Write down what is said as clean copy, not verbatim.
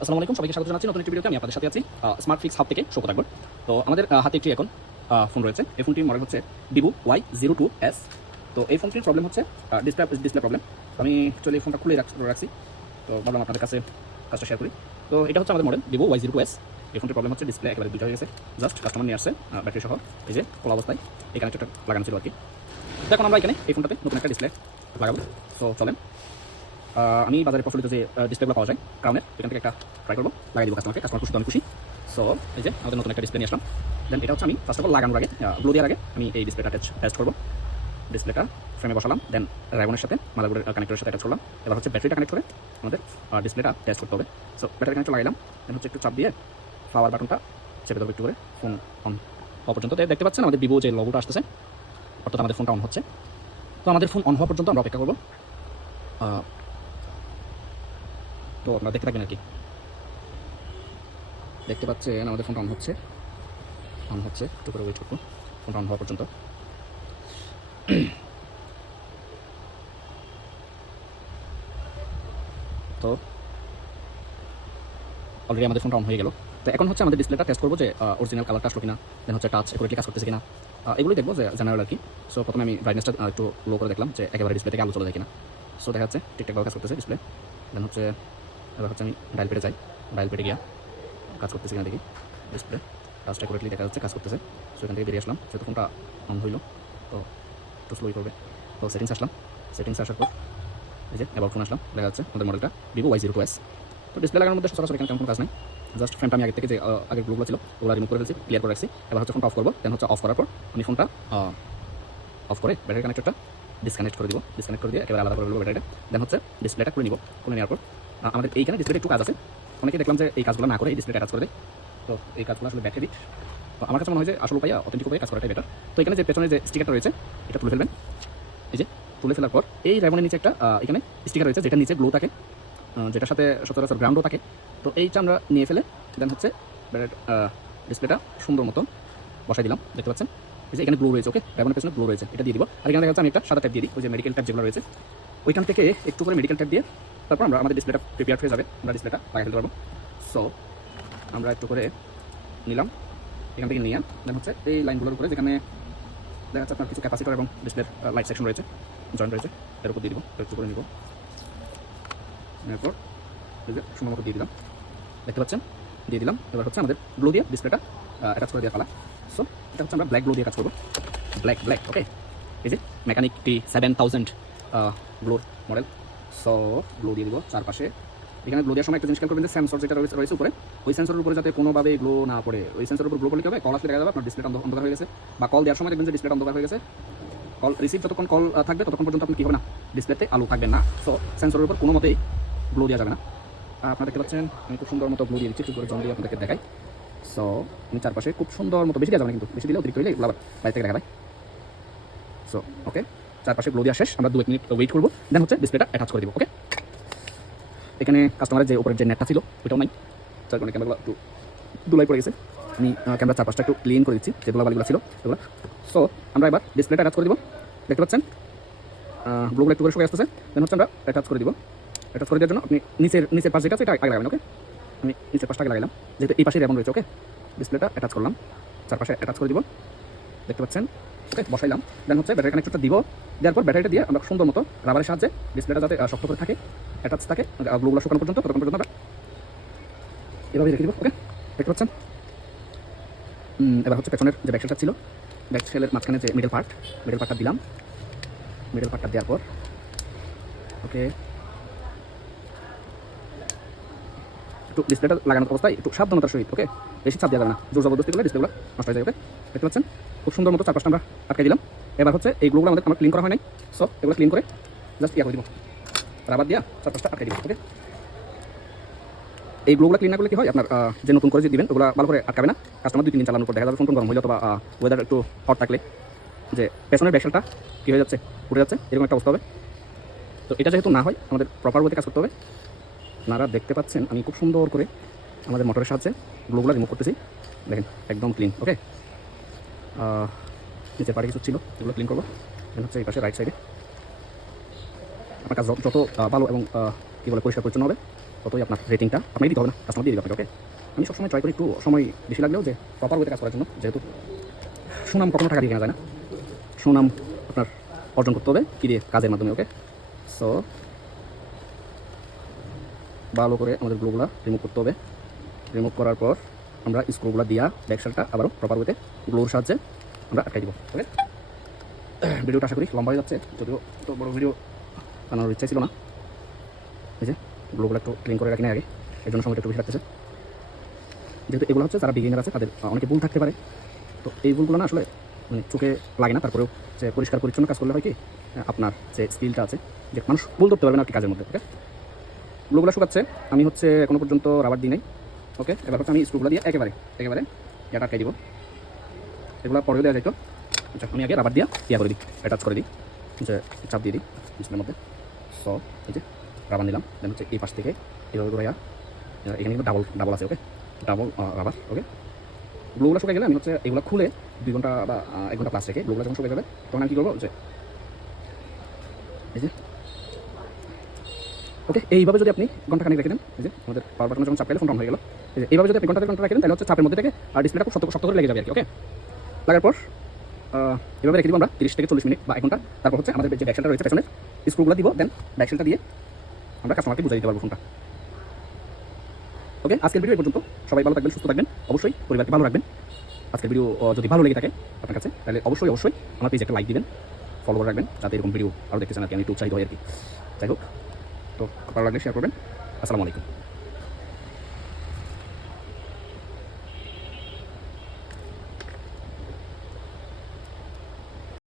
আসসালামু আলাইকুম, সবাইকে স্বাগত জানাচ্ছি নতুন একটি ভিডিওতে। আমি আপনাদের সাথে আছি স্মার্ট ফিক্স হাব থেকে শোকত আকবর। তো আমাদের হাতে একটি এখন ফোন রয়েছে। এই ফোনটির মডেল হচ্ছে ভিভো Y02s। তো এই ফোনটির প্রবলেম হচ্ছে ডিসপ্লে প্রবলেম। আমি অ্যাকচুয়ালি এই ফোনটা খুলে রাখছি, তো ভাবলাম আপনাদের কাছে কাজটা শেয়ার করি। তো এটা হচ্ছে আমাদের মডেল ভিভো Y02s। এই ফোনটির প্রবলেম হচ্ছে ডিসপ্লে একেবারে দুটো হয়ে গেছে। জাস্ট কাস্টমার নিয়ে আসছে ব্যাটারি সহ, এই যে খোলা অবস্থায় এই কানেক্টরটা লাগানো ছিল আর কি। তো এখন আমরা এখানে এই ফোনটাতে নতুন একটা ডিসপ্লে লাগাবো। সো চলেন, আমি বাজারে প্রচলিত যে ডিসপ্লেগুলো পাওয়া যায় কারণে এখান থেকে একটা ট্রাই করবো, লাগাই দিব কাস্টমারকে। কাস্টমার খুশি তো আমি খুশি। সো এই যে আমাদের নতুন একটা ডিসপ্লে নিয়ে আসলাম। দেন এটা হচ্ছে আমি ফার্স্ট অফ অল লাগানোর আগে, গ্লো দেওয়ার আগে আমি এই ডিসপ্লেটা টেস্ট করবো। ডিসপ্লেটা ফ্রেমে বসালাম, দেন রাইবনের সাথে মাদারবোর্ডের কানেক্টরের সাথে অ্যাটাচ করলাম। এবার হচ্ছে ব্যাটারিটা কানেক্ট করে আমাদের ডিসপ্লেটা টেস্ট করতে হবে। সো ব্যাটারি কানেক্টর লাগাইলাম, দেন হচ্ছে একটু চাপ দিয়ে পাওয়ার বাটনটা চেপে দেবো একটু করে, ফোন অন হওয়া পর্যন্ত। দেখতে পাচ্ছেন আমাদের ভিভো যে লোগোটা আসতেছে, অর্থাৎ আমাদের ফোনটা অন হচ্ছে। তো আমাদের ফোন অন হওয়া পর্যন্ত আমরা অপেক্ষা করবো। তো আপনারা দেখতে থাকবেন আর কি। দেখতে পাচ্ছেন আমাদের ফোনটা অন হচ্ছে একটু করে ওয়েট করবো ফোনটা অন হওয়া পর্যন্ত। তো অলরেডি আমাদের ফোনটা অন হয়ে গেল। তো এখন হচ্ছে আমাদের ডিসপ্লেটা টেস্ট করবো যে অরিজিনাল কালারটা আসলো কিনা, দেন হচ্ছে টাচ একুরেটলি কাজ করতেছে কিনা, এগুলোই দেখবো যে জেনারেল আর কি। সো প্রথমে আমি ব্রাইটনেসটা একটু লো করে দেখলাম যে একেবারে ডিসপ্লে থেকে আলো চলে যায় কিনা। সো দেখা যাচ্ছে ঠিকঠাকভাবে কাজ করতেছে ডিসপ্লে। দেন হচ্ছে এবার হচ্ছে আমি ডায়াল পেটে যাই, ডায়াল পেটে গিয়া কাজ করতেছে কিনা দেখি। ডিসপ্লে টাচটা একুরেটলি দেখা যাচ্ছে কাজ করতেছে। সো এখান থেকে বেরিয়ে আসলাম, যেহেতু ফোনটা অন হইলো তো একটু স্লোই করবে। তো সেটিংস আসলাম, সেটিংস আসার পর এই যে এবার ফোন আসলাম, দেখা যাচ্ছে আমাদের মডেলটা ভিভো Y02s। তো ডিসপ্লে লাগানোর মধ্যে সচরাচর এখানে তেমন কোনো কাজ নেই। জাস্ট ফ্রেমটা আমি আগে থেকে যে আগের গ্লুগুলো ছিল ওগুলো রিমুভ করে ফেলছি, ক্লিয়ার করে রাখছি। এবার হচ্ছে ফোনটা অফ করবো, দেন হচ্ছে অফ করার পর আমি ফোনটা অফ করে ব্যাটারি কানেক্টরটা ডিসকানেক্ট করে দিব। ডিসকানেক্ট করে দিয়ে একেবারে আলাদা করে দেবো ব্যাটারিটা। দেন হচ্ছে ডিসপ্লেটা খুলে নিব। খুলে নেওয়ার পর আমাদের এইখানে ডিসপ্লেটা একটু কাজ আছে। অনেকে দেখলাম যে এই কাজগুলো না করে এই ডিসপ্লেটা কাজ করে দেয়। তো এই কাজগুলো আসলে ব্যাটারি, তো আমার কাছে মনে হয় যে আসল উপায় অথেন্টিক উপায়ে কাজ করাটাই বেটার। তো এখানে যে পেছনে যে স্টিকারটা রয়েছে এটা তুলে ফেলবেন। এই যে তুলে ফেলার পর এই রাইবনের নিচে একটা এখানে স্টিকার রয়েছে, যেটা নিচে গ্লো থাকে, যেটার সাথে সচরাচর গ্রাউন্ডও থাকে। তো এইটা আমরা নিয়ে ফেলে দেন হচ্ছে ডিসপ্লেটা সুন্দর মতো বসাই দিলাম। দেখতে পাচ্ছেন এই যে এখানে গ্লো রয়েছে, ওকে রাইবনের পেছনে গ্লো রয়েছে, এটা দিয়ে দিব। আর এখানে দেখা যাচ্ছে আমি একটা সাদা ট্যাপ দিয়ে দিই, ওই যে মেডিকেল ট্যাপ যেগুলো রয়েছে ওইখান থেকে একটু করে মেডিকেল ট্যাপ দিয়ে তারপর আমরা আমাদের ডিসপ্লেটা প্রিপেয়ার হয়ে যাবে, আমরা ডিসপ্লেটা লাগাই ফেলতে পারবো। সো আমরা একটু করে নিলাম, এখান থেকে নিয়ে দেন হচ্ছে এই লাইনগুলোর উপরে যেখানে দেখা যাচ্ছে আপনার কিছু ক্যাপাসিটর এবং ডিসপ্লের লাইট সেকশন রয়েছে, জয়েন্ট রয়েছে, এর উপর দিয়ে দিব। একটু করে নিব, এরপর এই যে সুন্দর মতো দিয়ে দিলাম। দেখতে পাচ্ছেন দিয়ে দিলাম। এবার হচ্ছে আমাদের গ্লো দিয়ে ডিসপ্লেটা অ্যাটাচ করে দেওয়া পালা। সো এটা হচ্ছে আমরা ব্ল্যাক গ্লো দিয়ে কাজ করবো, ব্ল্যাক ওকে। এই যে মেকানিক T7000 গ্লোর মডেল। সো গ্লো দিয়ে দিব চারপাশে। এখানে গ্লো দেওয়ার সময় একটা জিনিস খেয়াল করবেন যে সেন্সর যেটা রয়েছে উপরে, ওই সেন্সরের উপরে যাতে কোনোভাবে গ্লো না পড়ে। ওই সেন্সরের উপর গ্লো করলে কি হবে, কল আসলে দেখা যাবে আপনার ডিসপ্লেটা অন্ধকার হয়ে গেছে, বা কল দেওয়ার সময় দেখবেন যে ডিসপ্লেটা অন্ধকার হয়ে গেছে। কল রিসিভ যতক্ষণ কল থাকবে ততক্ষণ পর্যন্ত আপনি কী হবে না, ডিসপ্লেতে আলো থাকবে না। সো সেন্সরের উপর কোনো মতেই গ্লো দেওয়া যাবে না। আপনারা দেখতে পাচ্ছেন আমি খুব সুন্দর মতো গ্লো দিয়ে দিচ্ছি, একটু করে জল দিয়ে আপনাদেরকে দেখাই। সো আমি চারপাশে খুব সুন্দর মতো, বেশি দেওয়া যাবে না কিন্তু, বেশি দিলে অতিরিক্ত হইলে এগুলো আবার বাইরে থেকে দেখা যায়। সো ওকে, চারপাশে গ্লো দেওয়া শেষ। আমরা 2 মিনিট ওয়েট করবো, দেন হচ্ছে ডিসপ্লেটা অ্যাটাচ করে দিব। ওকে, এখানে কাস্টমারের যে উপরের যে নেটটা ছিল ওইটাও নাই, যার কারণে ক্যামেরাগুলো একটু দুলাই পড়ে গেছে। আমি ক্যামেরার চারপাশটা একটু ক্লিন করে দিচ্ছি, যে ধুলাবালিগুলো ছিল এগুলো। সো আমরা এবার ডিসপ্লেটা অ্যাটাচ করে দিব। দেখতে পাচ্ছেন গ্লোগুলো একটু করে শুকিয়ে আসতেছে, দেন হচ্ছে আমরা অ্যাটাচ করে দিব। অ্যাটাচ করে দেওয়ার জন্য আপনি নিচের পাশ যেটা আছে এটা আগে লাগাবেন। ওকে, আমি নিচের পাশটা আগে লাগাইলাম, যেহেতু এই পাশে রেবন রয়েছে। ওকে, ডিসপ্লেটা অ্যাটাচ করলাম, চারপাশে অ্যাটাচ করে দিব। দেখতে পাচ্ছেন ওকে, বসাইলাম। দেন হচ্ছে ব্যাটারি কানেক্টরটা দিব। দেওয়ার পর ব্যাটারিটা দিয়ে আমরা সুন্দর মতো রাবারের সাহায্যে ডিসপ্লেটা যাতে শক্ত করে থাকে, অ্যাটাচ থাকে, গ্লোগুলো শুকানো পর্যন্ত, ততক্ষণ পর্যন্ত আমরা এভাবেই রেখে দিব। ওকে, দেখতে পাচ্ছেন। এবার হচ্ছে পেছনের যে ব্যাকশেলটা ছিল, ব্যাকশেলের মাঝখানে যে মিডল পার্টটা দিলাম। মিডল পার্টটা দেওয়ার পর ওকে, একটু ডিসপ্লেটা লাগানোর অবস্থায় একটু সাবধানতার সহিত, ওকে, বেশি চাপ দেওয়া যাবে না, জোর জবরদস্তি করলে ডিসপ্লেগুলো নষ্ট হয়ে যায়। ওকে, দেখতে পাচ্ছেন খুব সুন্দর মতো চারপাশটা আমরা আটকে দিলাম। এবার হচ্ছে এই গ্লোগুলো আমার ক্লিন করা হয় নাই। সো এগুলো ক্লিন করে জাস্ট করে দিব, রাবার দিয়া চারপাশটা আটকে দিব। ওকে, এই গ্লোগুলো ক্লিন না করলে কি হয়, আপনার যে নতুন করে যে দিবেন ওগুলো ভালো করে আটকাবে না। কাস্টমার 2-3 দিন চালানোর পর দেখা যাবে ফোন গরম হইলে অথবা ওয়েদার একটু হট থাকলে যে পেছনের ব্যাকশেলটা কী হয়ে যাচ্ছে, উঠে যাচ্ছে, এরকম একটা অবস্থা হবে। তো এটা যেহেতু না হয়, আমাদের প্রপার ওয়েতে কাজ করতে হবে। আপনারা দেখতে পাচ্ছেন আমি খুব সুন্দর করে আমাদের মোটরের সাহায্যে গ্লোগুলো রিমুভ করতেছি। দেখেন একদম ক্লিন। ওকে, নিচের পাড়ে কিছু ছিল এগুলো ক্লিন করবো। দেন হচ্ছে এই পাশে রাইট সাইডে আপনার কাজ যত ভালো এবং কী বলে পরিষ্কার পরিচ্ছন্ন হবে ততই আপনার রেটিংটা আপনাকে দিতে হবে না, কাস্টমার দিয়ে দিবে আপনাকে। ওকে, আমি সবসময় ট্রাই করি একটু সময় বেশি লাগলেও যে প্রপার ওয়েতে কাজ করার জন্য, যেহেতু সুনাম কখনো টাকা দিয়ে কেনা যায় না, সুনাম আপনার অর্জন করতে হবে কী দিয়ে, কাজের মাধ্যমে। ওকে, সো ভালো করে আমাদের গ্লুগুলো রিমুভ করতে হবে। রিমুভ করার পর আমরা স্ক্রুগুলো দিয়া ব্যাকসালটা আবারও প্রপার ওয়েতে গ্লুর সাহায্যে আমরা আটকাই দিব। ওকে, ভিডিওটা আশা করি লম্বা হয়ে যাচ্ছে, যদিও তো বড় ভিডিও বানানোর ইচ্ছা ছিল না। এই যে গ্লুগুলো একটু ক্লিন করে রাখি না আগে, এর জন্য সময়টা একটু বেশি লাগতেছে। যেহেতু এগুলো হচ্ছে যারা বিগিনার আছে তাদের অনেকে ভুল থাকতে পারে, তো এই ভুলগুলো না আসলে মানে চোখে লাগে না, তারপরেও যে পরিষ্কার পরিচ্ছন্ন কাজ করলে হয় কি আপনার যে স্কিলটা আছে, যে মানুষ ভুল ধরতে পারবে না আর কি কাজের মধ্যে। ওকে, গ্লুগুলো শুকাচ্ছে, আমি হচ্ছে এখনো পর্যন্ত রাবার দিই নাই। ওকে, এবার হচ্ছে আমি স্ক্রুগুলো দিয়ে একেবারে এটা আটকাই দিব। এগুলো পরেও দেওয়া যাইতো, আচ্ছা আমি আগে রাবার দিয়ে করে দিই, অ্যাটাচ করে দিই, যে চাপ দিয়ে দিই মেশিনের মধ্যে। সো এই যে রাবার নিলাম, দেন হচ্ছে এই পাশ থেকে এভাবে করে এখানে কিন্তু ডাবল আছে। ওকে, ডাবল রাবার। ওকে, গ্লুগুলো শুকিয়ে গেলে আমি হচ্ছে এগুলো খুলে 2 ঘন্টা বা 1 ঘন্টা প্লাস রেখে গ্লুগুলো যখন শুকিয়ে যাবে তখন আমি কী করবো, যে এই যে ওকে এইভাবে যদি আপনি ঘন্টাখানেক রেখে দেন, এই যে আমাদের পাওয়ার বাটনে যখন চাপ পেলে ফোন অন হয়ে গেল, এই যে এইভাবে যদি আপনি ঘন্টা রেখে দেন তাহলে হচ্ছে চাপের মধ্যে থেকে আর ডিসপ্লেটা খুব শক্ত করে লেগে যাবে আর কি। ওকে, লাগার পর এভাবে রেখে দিব আমরা 30 থেকে 40 মিনিট বা 1 ঘন্টা। তারপর হচ্ছে আমাদের যে ব্যাকসেলটা রয়েছে পেছনের স্ক্রুগুলো দিব, দেন ব্যাকসেলটা দিয়ে আমরা কাস্টমারকে বুঝিয়ে দিতে পারবো ফোনটা। ওকে, আজকের ভিডিও এই পর্যন্ত। সবাই ভালো থাকবেন, সুস্থ থাকবেন, অবশ্যই পরিবারকে ভালো রাখবেন। আজকের ভিডিও যদি ভালো লেগে থাকে আপনার কাছে, তাহলে অবশ্যই আমার পেজে একটা লাইক দিবেন, ফলো করে রাখবেন, যাতে এরকম ভিডিও আরও দেখতে চান আর কি, আমি একটু উৎসাহিত হই আর কি। যাই হোক, তো ভালো লাগলে শেয়ার করবেন। আসসালামু আলাইকুম।